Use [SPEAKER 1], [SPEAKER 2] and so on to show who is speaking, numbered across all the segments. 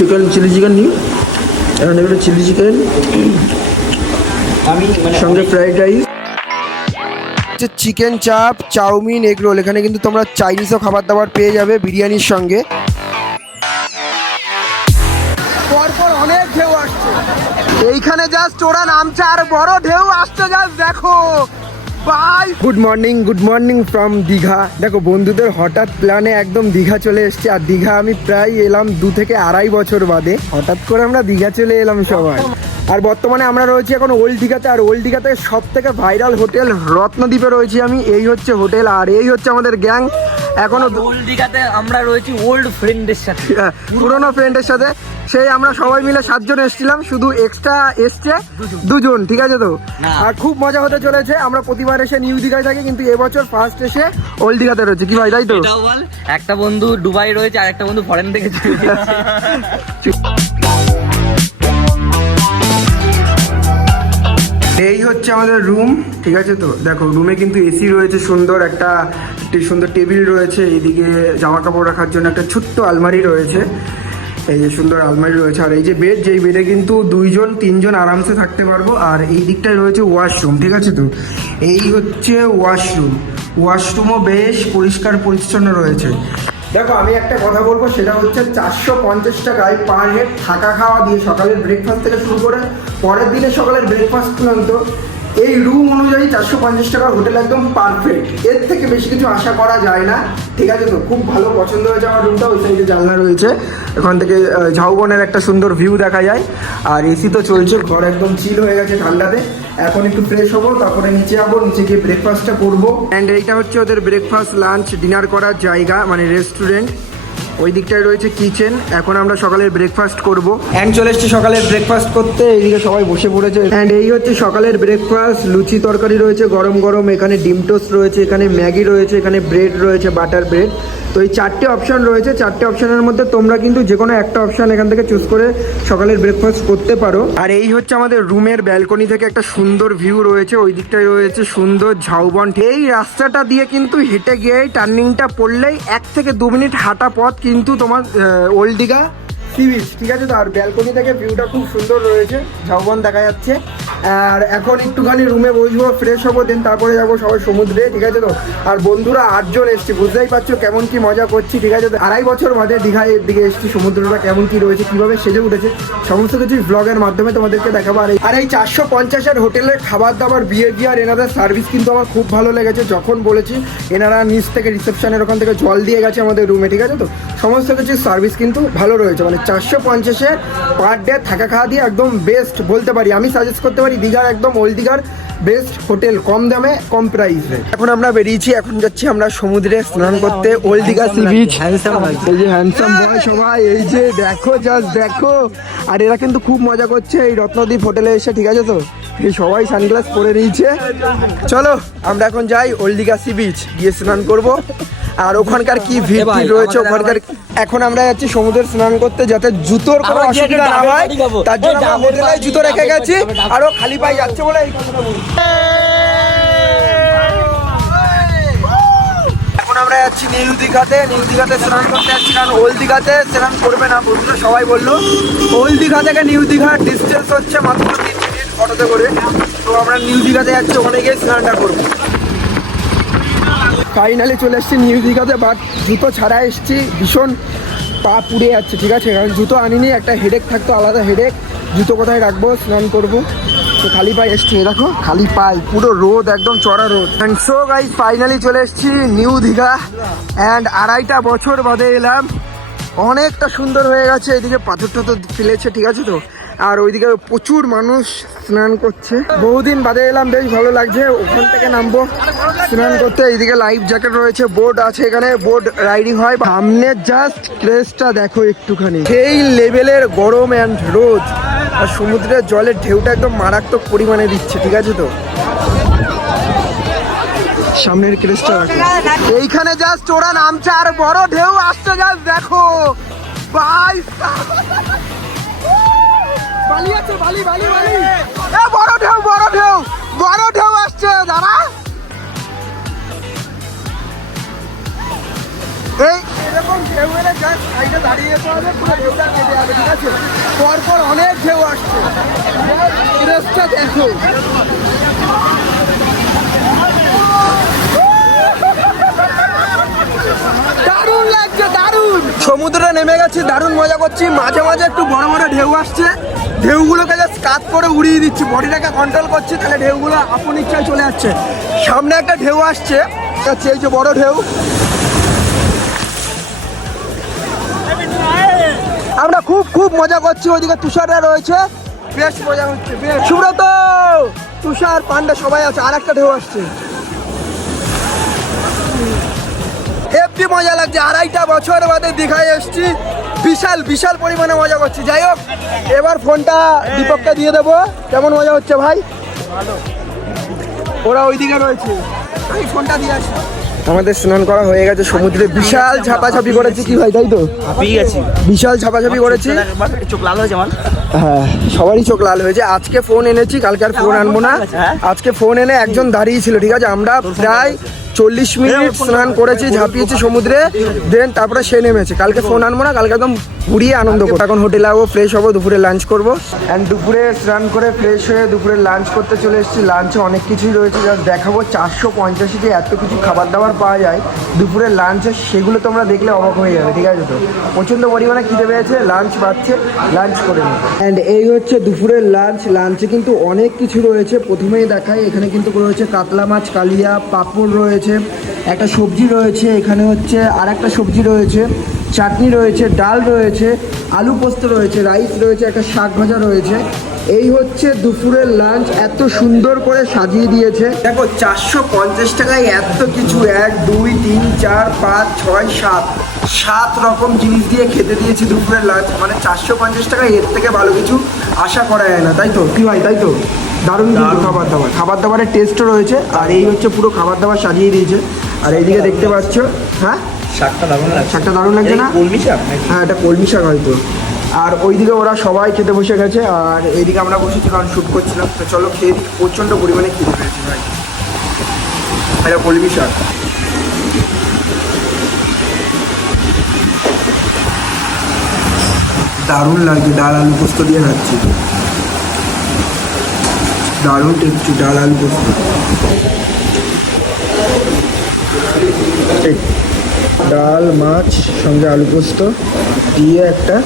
[SPEAKER 1] Chicken chilli chicken নিই এখন এবারে চিলি চিকেন
[SPEAKER 2] আমি মানে
[SPEAKER 1] সঙ্গে ফ্রাইড রাইস হচ্ছে chicken chaap chowmein egg roll এখানে কিন্তু তোমরা চাইনিজও খাবার দাবার পেয়ে যাবে বিরিয়ানির সঙ্গে। পরপর অনেক ঢেউ আসছে। এইখানে জাস্ট ওরা নামছে আর বড় ঢেউ আসছে জাস্ট দেখো। Good morning good morning from Digha দেখো, বন্ধুদের হঠাৎ প্ল্যানে একদম দীঘা চলে এসছে, আর দীঘা আমি প্রায় এলাম দু থেকে আড়াই বছর বাদে। হঠাৎ করে আমরা দীঘা চলে এলাম সবাই। আর বর্তমানে আমরা রয়েছি এখন ওল্ড দীঘাতে আর ওল্ড দীঘাতে সব থেকে ভাইরাল হোটেল রত্নদ্বীপে রয়েছি আমি, এই হচ্ছে হোটেল আর এই হচ্ছে আমাদের গ্যাং এখনও
[SPEAKER 2] ওল্ড দীঘাতে আমরা রয়েছি ওল্ড ফ্রেন্ডের সাথে।
[SPEAKER 1] হ্যাঁ, পুরোনো ফ্রেন্ডের সাথে। সেই আমরা সবাই মিলে সাতজন এসেছিলাম শুধু এক্সট্রা এসছে দুজন। ঠিক আছে তো? আর খুব মজা হতে চলেছে আমরা প্রতিবার এসে নিউ দীঘায় থাকি কিন্তু এবছর ফার্স্ট এসে ওল্ড দীঘাতে রয়েছে। কি ভাই তাই তো?
[SPEAKER 2] একটা বন্ধু দুবাই রয়েছে আর একটা বন্ধু ফরেন থেকে
[SPEAKER 1] এই হচ্ছে আমাদের রুম ঠিক আছে তো? দেখো রুমে কিন্তু এসি রয়েছে, সুন্দর একটা সুন্দর টেবিল রয়েছে, এইদিকে জামা কাপড় রাখার জন্য একটা ছোট্ট আলমারি রয়েছে। এই যে সুন্দর আলমারি রয়েছে, আর এই যে বেড যেই বেডে কিন্তু দুইজন, তিনজন আরামসে থাকতে পারব, আর এই দিকটায় রয়েছে ওয়াশরুম ঠিক আছে তো? এই হচ্ছে ওয়াশরুম ওয়াশরুমও বেশ পরিষ্কার পরিচ্ছন্ন রয়েছে। দেখো, আমি একটা কথা বলব, সেটা হচ্ছে চারশো পঞ্চাশ টাকায় পার হেড থাকা খাওয়া দিয়ে সকালের ব্রেকফাস্ট থেকে শুরু করে পরের দিনে সকালের ব্রেকফাস্ট পর্যন্ত এই রুম অনুযায়ী চারশো পঞ্চাশ টাকার হোটেল একদম পারফেক্ট এর থেকে বেশি কিছু আশা করা যায় না। ঠিক আছে তো? খুব ভালো পছন্দ হয়েছে আমার রুমটা ওই সাইডে জানলা রয়েছে। ওখান থেকে ঝাউবনের একটা সুন্দর ভিউ দেখা যায়। আর এসি তো চলছে, ঘর একদম চিল হয়ে গেছে ঠান্ডাতে। এখন একটু ফ্রেশ হব, তারপরে নিচে যাব, নিচে গিয়ে ব্রেকফাস্টটা করব। অ্যান্ড এইটা হচ্ছে ওদের ব্রেকফাস্ট লাঞ্চ ডিনার করার জায়গা মানে রেস্টুরেন্ট ওই দিকটায় রয়েছে কিচেন। এখন আমরা সকালের ব্রেকফাস্ট করব। অ্যান্ড চলে এসেছি সকালের ব্রেকফাস্ট করতে এইদিকে সবাই বসে পড়েছে। অ্যান্ড এই হচ্ছে সকালের ব্রেকফাস্ট লুচি তরকারি রয়েছে গরম গরম এখানে ডিম টোস্ট রয়েছে এখানে ম্যাগি রয়েছে এখানে ব্রেড রয়েছে বাটার ব্রেড তো এই চারটে অপশন রয়েছে। চারটে অপশনের মধ্যে তোমরা কিন্তু যে কোনো একটা অপশন এখান থেকে চুজ করে সকালের ব্রেকফাস্ট করতে পারো। আর এই হচ্ছে আমাদের রুমের ব্যালকনি থেকে একটা সুন্দর ভিউ রয়েছে। ওই দিকটায় রয়েছে সুন্দর ঝাউবন। এই রাস্তাটা দিয়ে কিন্তু হেঁটে গিয়ে টার্নিংটা পড়লেই এক থেকে দু মিনিট হাঁটা পথ কিন্তু তোমার ওল্ড দীঘা, সি বিচ, ঠিক আছে? তো আর ব্যালকনি থেকে ভিউটা খুব সুন্দর রয়েছে, ঝাউবন দেখা যাচ্ছে। আর এখন একটুখানি রুমে বসবো ফ্রেশ হব দেন তারপরে যাব সবাই সমুদ্রে, ঠিক আছে তো? আর বন্ধুরা আটজন এসছি, বুঝতেই পারছ কেমন কি মজা করছি, ঠিক আছে তো? আড়াই বছর বাদে দীঘায় দিকে এসছি, সমুদ্রটা কেমন কি রয়েছে, কীভাবে সেজে উঠেছে, সমস্ত কিছু ব্লগের মাধ্যমে তোমাদেরকে দেখাবো। আর এই- আর এই চারশো পঞ্চাশের হোটেলের খাবার দাবার বিহেভিয়ার এনাদের সার্ভিস কিন্তু আমার খুব ভালো লেগেছে, যখন বলেছি, এনারা নিচ থেকে রিসেপশনের ওখান থেকে জল দিয়ে গেছে আমাদের রুমে ঠিক আছে তো? সমস্ত কিছু সার্ভিস কিন্তু ভালো রয়েছে মানে চারশো পঞ্চাশে পার ডে থাকা খাওয়া দিয়ে একদম বেস্ট বলতে পারি, আমি সাজেস্ট করতে পারি দীঘার একদম ওল্ড দীঘার বেস্ট হোটেল কম দামে কম প্রাইসে এখন আমরা বেরিয়েছি এখন যাচ্ছি আমরা সমুদ্রে স্নান করতে ওল্ড দীঘা সি বিচ এই যে হ্যান্ডসাম বয় সবাই এই যে দেখো জাস্ট দেখো। আর এরা কিন্তু খুব মজা করছে এই রত্নদ্বীপ হোটেলে এসে ঠিক আছে তো? এই সবাই সানগ্লাস পরে নিয়েছে। চলো আমরা এখন যাই ওল্ড দীঘা সি বিচ গিয়ে স্নান করব। আর ওখানকার কি ভিড় রয়েছে ওখানকার এখন আমরা যাচ্ছি সমুদ্রে স্নান করতে যাতে জুতোর কোনো অসুবিধা না হয়। তার জন্য আমরা জুতো রেখে গেছি আরও খালি পায়ে যাচ্ছে বলে এই কথাটা বলি এখন আমরা যাচ্ছি নিউ দীঘাতে নিউ দীঘাতে স্নান করতে যাচ্ছি কারণ ওল্ড দীঘাতে স্নান করবে না বন্ধুরা সবাই বলল। ওল্ড দীঘা থেকে নিউ দীঘার ডিস্টেন্স হচ্ছে মাত্র তিন মিনিট অটোতে করে। তো আমরা নিউ দীঘাতে যাচ্ছি ওখানে গিয়ে স্নানটা করব। ফাইনালি চলে এসেছি নিউ দীঘাতে বাট জুতো ছাড়া এসেছি। ভীষণ পা পুড়ে যাচ্ছে, ঠিক আছে? কারণ জুতো আনিনি, একটা হেডেক থাকতো, আলাদা হেডেক জুতো কোথায় রাখব? স্নান করব। তো খালি পায়ে এসছি দেখো, খালি পাই পুরো রোদ, একদম চড়া রোদ। অ্যান্ড সো গাইজ ফাইনালি চলে এসেছি নিউ দীঘা। অ্যান্ড আড়াইটা বছর বাদে এলাম। অনেকটা সুন্দর হয়ে গেছে, এদিকে পাথর টাথর ফেলেছে, ঠিক আছে তো? আর ওইদিকে প্রচুর মানুষ স্নান করছে। বহুদিন বাদে এলাম, বেশ ভালো লাগছে, ওখান থেকে নামবো। স্নান করতে এইদিকে লাইফ জ্যাকেট রয়েছে বোর্ড আছে এখানে বোর্ড রাইডিং হয়। সামনে জাস্ট ক্রেসটা দেখো একটুখানি। সেই লেভেলের গরম অ্যান্ড রোদ, আর সমুদ্রের জলের ঢেউটা একদম মারাত্মক পরিমাণে দিচ্ছে, ঠিক আছে তো? সামনের ক্রেসটা রাখো। এইখানে জাস্ট ওরা নামছে, আর বড় ঢেউ আসছে জাস্ট দেখো। ভাই বালি আছে বালি বালি বালি বড় ঢেউ বড় ঢেউ বড় ঢেউ আসছে, দাঁড়া। এই এরকম ঢেউ এলে জাস্ট সাইডে দাঁড়িয়ে যেতে হবে পুরো ঢেউটা কেটে যাবে ঠিক আছে? পরপর অনেক ঢেউ আসছে। ড্রেসটা দেখো। দারুণ লাগছে দারুণ। সমুদ্রে নেমে গেছি দারুণ মজা করছি। মাঝে মাঝে একটু বড় বড় ঢেউ আসছে। ঢেউগুলোকে জাস্ট কাত করে উড়িয়ে দিচ্ছি। বডিটাকে কন্ট্রোল করছি তাহলে ঢেউগুলো আপন ইচ্ছায় চলে যাচ্ছে সামনে একটা ঢেউ আসছে এই যে বড় ঢেউ। খুব খুব মজা করছি। ওইদিকে তুষাররা রয়েছে। বেশ মজা হচ্ছে বেশ। সুব্রত! তুষার পান্ডা সবাই আছে। আর একটা ঢেউ আসছে। হেব্বি মজা লাগছে। আড়াইটা বছর বাদে দীঘায় এসছি। বিশাল বিশাল পরিমাণে মজা করছি। যাই হোক এবার ফোনটা দীপককে দিয়ে দেবো। কেমন মজা হচ্ছে ভাই? ওরা ওইদিকে রয়েছে। আমি ফোনটা দিয়ে আসি। আমাদের স্নান করা হয়ে গেছে সমুদ্রে বিশাল ঝাপাঝাপি করেছি। কি ভাই তাই তো?
[SPEAKER 2] গেছি।
[SPEAKER 1] বিশাল ঝাপাঝাপি করেছি।
[SPEAKER 2] চোখ লাল হয়েছে আমার।
[SPEAKER 1] হ্যাঁ সবারই চোখ লাল হয়েছে। আজকে ফোন এনেছি কালকে আর ফোন আনব না।
[SPEAKER 2] হ্যাঁ।
[SPEAKER 1] আজকে ফোন এনে একজন দাঁড়িয়ে ছিল ঠিক আছে? আমরা প্রায় চল্লিশ মিনিট স্নান করেছি ঝাঁপিয়েছি সমুদ্রে। দেন তারপরে সে নেমেছে। কালকে ফোন আনব না কালকে একদম ঘুরিয়ে আনন্দ করব। এখন হোটেলে যাব ফ্রেশ হব দুপুরে লাঞ্চ করব। অ্যান্ড দুপুরে স্নান করে ফ্রেশ হয়ে দুপুরে লাঞ্চ করতে চলে এসেছি। লাঞ্চে অনেক কিছুই রয়েছে জাস্ট দেখাবো। চারশো পঞ্চাশে যে এত কিছু খাবার দাবার পাওয়া যায় দুপুরে লাঞ্চে সেগুলো তোমরা দেখলে অবাক হয়ে যাবে ঠিক আছে তো? প্রচণ্ড পরিমাণে খিদে পেয়েছে লাঞ্চ পাচ্ছে লাঞ্চ করে নিই অ্যান্ড এই হচ্ছে দুপুরের লাঞ্চ লাঞ্চে কিন্তু অনেক কিছু রয়েছে। প্রথমেই দেখাই এখানে কিন্তু রয়েছে কাতলা মাছ কালিয়া পাঁপড় রয়েছে একটা সবজি রয়েছে এখানে হচ্ছে আর একটা সবজি রয়েছে। চাটনি রয়েছে ডাল রয়েছে আলু পোস্ত রয়েছে রাইস রয়েছে একটা শাক ভাজা রয়েছে। এই হচ্ছে দুপুরের লাঞ্চ এত সুন্দর করে সাজিয়ে দিয়েছে। দেখো চারশো পঞ্চাশ টাকায় এত কিছু এক দুই তিন চার পাঁচ ছয় সাত। সাত রকম জিনিস দিয়ে খেতে দিয়েছি দুপুরের লাঞ্চ মানে চারশো পঞ্চাশ টাকায় এর থেকে ভালো কিছু আশা করা যায় না। তাই তো? কি ভাই তাই তো? দারুণ কিন্তু খাবার দাবার। খাবার দাবারের টেস্টও রয়েছে। আর এই হচ্ছে পুরো খাবার দাবার সাজিয়ে দিয়েছে। আর এইদিকে দেখতে পাচ্ছ হ্যাঁ?
[SPEAKER 2] শাকটা দারুণ লাগছে।
[SPEAKER 1] শাকটা দারুণ লাগছে না?
[SPEAKER 2] কলমি শাক
[SPEAKER 1] হ্যাঁ এটা কলমি শাক হয়তো। আর ওইদিকে ওরা সবাই খেতে বসে গেছে আর এইদিকে আমরা বসেছি কারণ শ্যুট করছিলাম। তো চলো খেয়ে। প্রচণ্ড পরিমাণে খেতে পেয়েছি ভাই। এটা কলমি শাক। দারুণ লাগছে ডাল আলু পোস্ত দিয়ে খাচ্ছি। দারুণ টেস্টি ডাল আলু পোস্ত। এই, ডাল মাছ সঙ্গে আলু পোস্ত দিয়ে একটা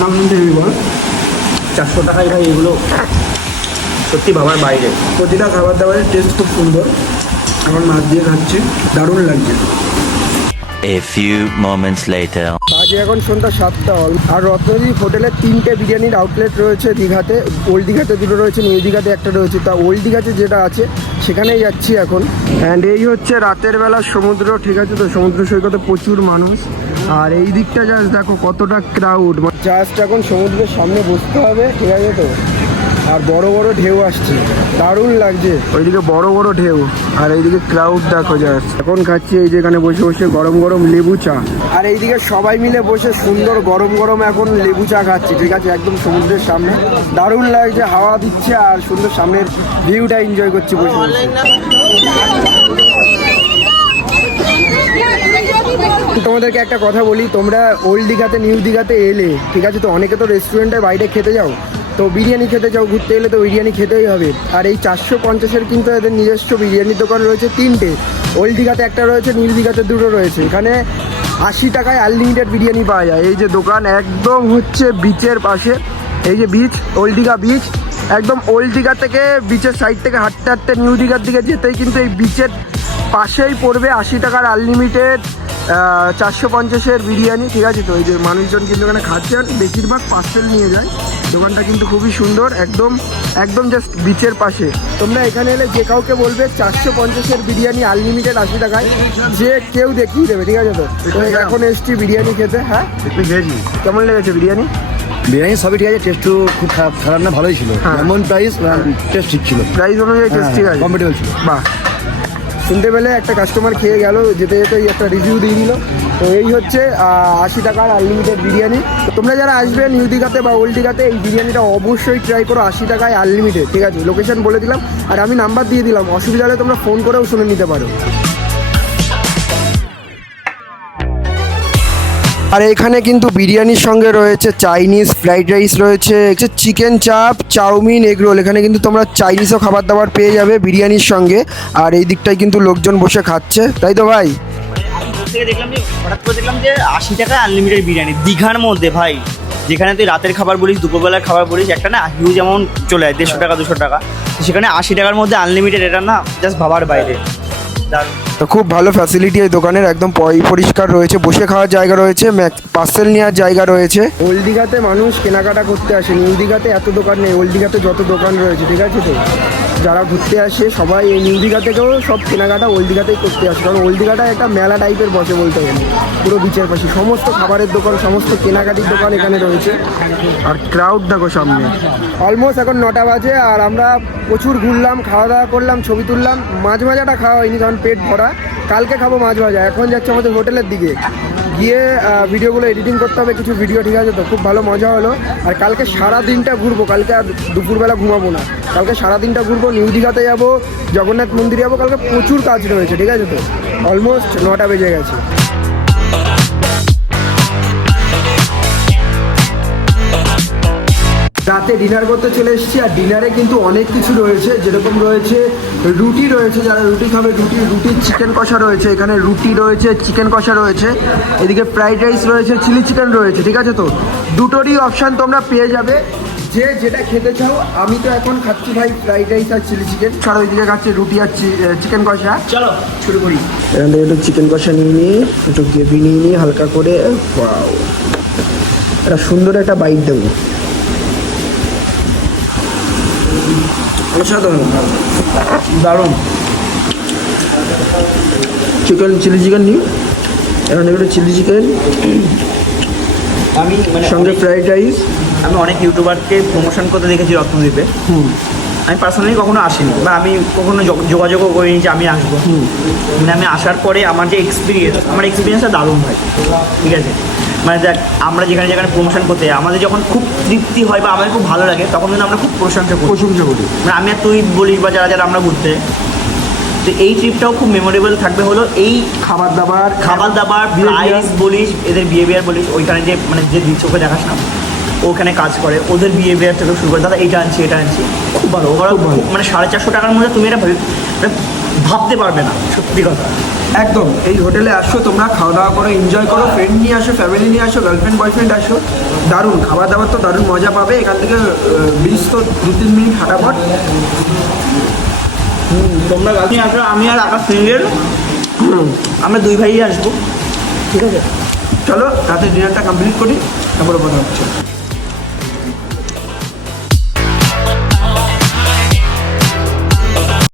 [SPEAKER 1] দাম দেবি বল
[SPEAKER 2] চারশো টাকায় ভাই এগুলো সত্যি ভাবার বাইরে।
[SPEAKER 1] প্রতিটা খাবার দাবারের টেস্ট খুব সুন্দর। আমার মাছ দিয়ে খাচ্ছি দারুণ লাগছে।
[SPEAKER 3] A few moments later.
[SPEAKER 1] বাজে এখন সন্ধ্যা সাতটা হল আর রত্নদ্বীপ হোটেলে তিনটে বিরিয়ানির আউটলেট রয়েছে দীঘাতে। ওল্ড দীঘাতে দুটো রয়েছে নিউ দীঘাতে একটা রয়েছে। তা ওল্ড দীঘাতে যেটা আছে, সেখানেই যাচ্ছি এখন। অ্যান্ড এই হচ্ছে রাতের বেলা সমুদ্র, ঠিক আছে তো? সমুদ্র সৈকতে প্রচুর মানুষ। আর এই দিকটা জাস্ট দেখো কতটা ক্রাউড জাস্ট এখন সমুদ্রের সামনে বসতে হবে, ঠিক আছে তো? আর বড় বড় ঢেউ আসছে। দারুণ লাগছে। ওইদিকে বড় বড় ঢেউ আর এইদিকে ক্লাউড দেখো জাস্ট এখন খাচ্ছি এই যেখানে বসে বসে গরম গরম লেবু চা। আর এইদিকে সবাই মিলে বসে সুন্দর গরম গরম এখন লেবু চা খাচ্ছি ঠিক আছে? একদম সমুদ্রের সামনে। দারুণ লাগছে হাওয়া দিচ্ছে আর সুন্দর সামনের ভিউটা এনজয় করছি বসে বসে। তোমাদেরকে একটা কথা বলি তোমরা ওল্ড দীঘাতে নিউ দীঘাতে এলে ঠিক আছে? তো অনেকে তো রেস্টুরেন্টে বাইরে খেতে যাও তো বিরিয়ানি খেতে যাও ঘুরতে এলে তো বিরিয়ানি খেতেই হবে। আর এই চারশো পঞ্চাশের কিন্তু এদের নিজস্ব বিরিয়ানির দোকান রয়েছে তিনটে। ওল্ড দীঘাতে একটা রয়েছে নিউ দীঘাতে দুটো রয়েছে। এখানে আশি টাকায় আনলিমিটেড বিরিয়ানি পাওয়া যায়। এই যে দোকান একদম হচ্ছে বিচের পাশে। এই যে বিচ ওল্ড দীঘা বিচ একদম ওল্ড দীঘা থেকে বিচের সাইড থেকে হাঁটতে হাঁটতে নিউ দীঘার দিকে যেতেই কিন্তু এই বিচের পাশেই পড়বে আশি টাকার আনলিমিটেড চারশো পঞ্চাশের বিরিয়ানি ঠিক আছে? তো এই যে মানুষজন কিন্তু এখানে খাচ্ছে আর বেশিরভাগ পার্সেল নিয়ে যায়। দোকানটা কিন্তু খুবই সুন্দর একদম একদম জাস্ট বিচের পাশে। তোমরা এখানে এলে যে কাউকে বলবে চারশো পঞ্চাশের বিরিয়ানি আনলিমিটেড আশি টাকায় যে কেউ দেখিয়ে দেবে ঠিক আছে তো? এখন এসছি বিরিয়ানি খেতে হ্যাঁ? কেমন লেগেছে বিরিয়ানি?
[SPEAKER 4] বিরিয়ানি সবই ঠিক আছে টেস্টও খুব খারাপ খারাপ না ভালোই ছিল।
[SPEAKER 1] হ্যাঁ।
[SPEAKER 4] এমন প্রাইস টেস্ট ঠিক ছিল।
[SPEAKER 1] প্রাইস অনুযায়ী টেস্ট ঠিক আছে।
[SPEAKER 4] কম্পিটেবল ছিল।
[SPEAKER 1] বাহ। শুনতে পেলে একটা কাস্টমার খেয়ে গেল, যেতে যেতে একটা রিভিউ দিয়ে দিল। তো এই হচ্ছে আশি টাকার আনলিমিটেড বিরিয়ানি। তোমরা যারা আসবে নিউ দীঘাতে বা ওল্ড দীঘাতে, এই বিরিয়ানিটা অবশ্যই ট্রাই করো আশি টাকায় আনলিমিটেড ঠিক আছে? লোকেশন বলে দিলাম। আর আমি নাম্বার দিয়ে দিলাম, অসুবিধা হলে তোমরা ফোন করেও শুনে নিতে পারো। আর এখানে কিন্তু বিরিয়ানির সঙ্গে রয়েছে চাইনিজ ফ্রাইড রাইস রয়েছে chicken chaap, chowmein egg roll এখানে কিন্তু তোমরা চাইনিজও খাবার দাবার পেয়ে যাবে বিরিয়ানির সঙ্গে। আর এই দিকটায় কিন্তু লোকজন বসে খাচ্ছে, তাই তো ভাই?
[SPEAKER 5] দেখলাম যে, হঠাৎ করে দেখলাম যে, আশি টাকা আনলিমিটেড বিরিয়ানি দীঘার মধ্যে, ভাই। যেখানে তুই রাতের খাবার বলিস, দুপুরবেলার খাবার বলিস, একটা না হিউজ অ্যামাউন্ট চলে যায়, দেড়শো টাকা, দুশো টাকা। সেখানে আশি টাকার মধ্যে আনলিমিটেড এটা না জাস্ট ভাবার বাইরে। দারুণ।
[SPEAKER 1] খুব ভালো ফ্যাসিলিটি এই দোকানের, একদম পরিষ্কার রয়েছে, বসে খাওয়ার জায়গা রয়েছে পার্সেল নেওয়ার জায়গা রয়েছে। ওল্ড দীঘাতে মানুষ কেনাকাটা করতে আসে নিউ দীঘাতে এত দোকান নেই, ওল্ড দীঘাতে যত দোকান রয়েছে, ঠিক আছে তো? যারা ঘুরতে আসে, সবাই এই নিউ দীঘা থেকেও সব কেনাকাটা ওল্ড দীঘাতেই করতে আসে, কারণ ওল্ড দীঘাটা একটা মেলা টাইপের বসে বলতে গেলে, পুরো বিচের পাশে। সমস্ত খাবারের দোকান, সমস্ত কেনাকাটির দোকান এখানে রয়েছে। আর ক্রাউড দেখো সামনে। অলমোস্ট এখন নটা বাজে, আর আমরা প্রচুর ঘুরলাম খাওয়া দাওয়া করলাম, ছবি তুললাম মাছ ভাজাটা খাওয়া হয়নি, কারণ পেট ভরা কালকে খাব মাছ ভাজা। এখন যাচ্ছে আমাদের হোটেলের দিকে। গিয়ে ভিডিওগুলো এডিটিং করতে হবে, কিছু ভিডিও ঠিক আছে তো? খুব ভালো মজা হলো। আর কালকে সারা দিনটা ঘুরবো। কালকে আর দুপুরবেলা ঘুমাবো না। কালকে সারা দিনটা ঘুরবো, নিউ দীঘাতে যাব, জগন্নাথ মন্দিরে যাব। কালকে প্রচুর কাজ রয়েছে, ঠিক আছে তো? অলমোস্ট নটা বেজে গেছে। রাতে ডিনার করতে চলে এসেছি আর ডিনারে কিন্তু অনেক কিছু রয়েছে। যেরকম রয়েছে রুটি রয়েছে যারা রুটি খাবে রুটি রুটির চিকেন কষা রয়েছে। এখানে রুটি রয়েছে চিকেন কষা রয়েছে। এদিকে ফ্রাইড রাইস রয়েছে চিলি চিকেন রয়েছে ঠিক আছে তো? দুটোরই অপশান তোমরা পেয়ে যাবে। যে যেটা খেতে চাও আমি তো এখন খাচ্ছি ভাই ফ্রাইড রাইস আর চিলি চিকেন ছাড়া ওইদিকে খাচ্ছি রুটি আর চিকেন কষা।
[SPEAKER 5] চলো
[SPEAKER 1] শুরু করি। এখান থেকে একটু চিকেন কষা নিয়ে নিই একটু গ্রেভি নিয়ে নিই হালকা করে একটা সুন্দর একটা বাইট দেবো। অসাধারণ দারুণ। চিকেন চিলি চিকেন নিই এখানে একটু চিলি চিকেন
[SPEAKER 5] আমি মানে
[SPEAKER 1] সঙ্গে ফ্রাইড রাইস
[SPEAKER 5] আমি অনেক ইউটিউবারকে প্রমোশন করতে দেখেছি রত্নদ্বীপে আমি পার্সোনালি কখনো আসিনি বা আমি কখনো যোগ- যোগাযোগও করিনি যে আমি আসব। মানে আমি আসার পরে আমার যে এক্সপিরিয়েন্স আমার এক্সপিরিয়েন্সটা দারুণ ভাই ঠিক আছে? মানে দেখ আমরা যেখানে যেখানে প্রমোশন করতে আমাদের যখন খুব তৃপ্তি হয় বা আমাদের খুব ভালো লাগে তখন কিন্তু আমরা খুব প্রশংসা করি।
[SPEAKER 1] প্রশংসা করি।
[SPEAKER 5] মানে আমি আর তুই বলিস বা যারা যারা আমরা ঘুরতে তো এই ট্রিপটাও খুব মেমোরেবল থাকবে হলো এই
[SPEAKER 1] খাবার দাবার
[SPEAKER 5] খাবার দাবার প্রাইস বলিস এদের বিহেভিয়ার বলিস ওইখানে যে মানে যে দুই চোখে দেখাস না ওখানে কাজ করে ওদের বিহেভিয়ার থেকে শুরু করে দাদা এটা আনছি এটা আনছি খুব ভালো ওভারঅল
[SPEAKER 1] ভালো।
[SPEAKER 5] মানে সাড়ে চারশো টাকার মধ্যে তুমি এটা ভাবি- মানে ভাবতে পারবে না সত্যি কথা।
[SPEAKER 1] একদম এই হোটেলে আসো তোমরা খাওয়া দাওয়া করো এনজয় করো ফ্রেন্ড নিয়ে আসো ফ্যামিলি নিয়ে আসো গার্লফ্রেন্ড বয়ফ্রেন্ড আসো। দারুণ খাবার দাবার তো দারুণ মজা পাবে এখান থেকে ব্রিজ তো দু তিন মিনিট হাঁটাপট
[SPEAKER 5] তোমরা আমি আসো আমি আর আকাশ সিঙ্গেল। আমরা দুই ভাই আসব।
[SPEAKER 1] ঠিক আছে? চলো রাতে ডিনারটা কমপ্লিট করি তারপরে কথা হচ্ছে।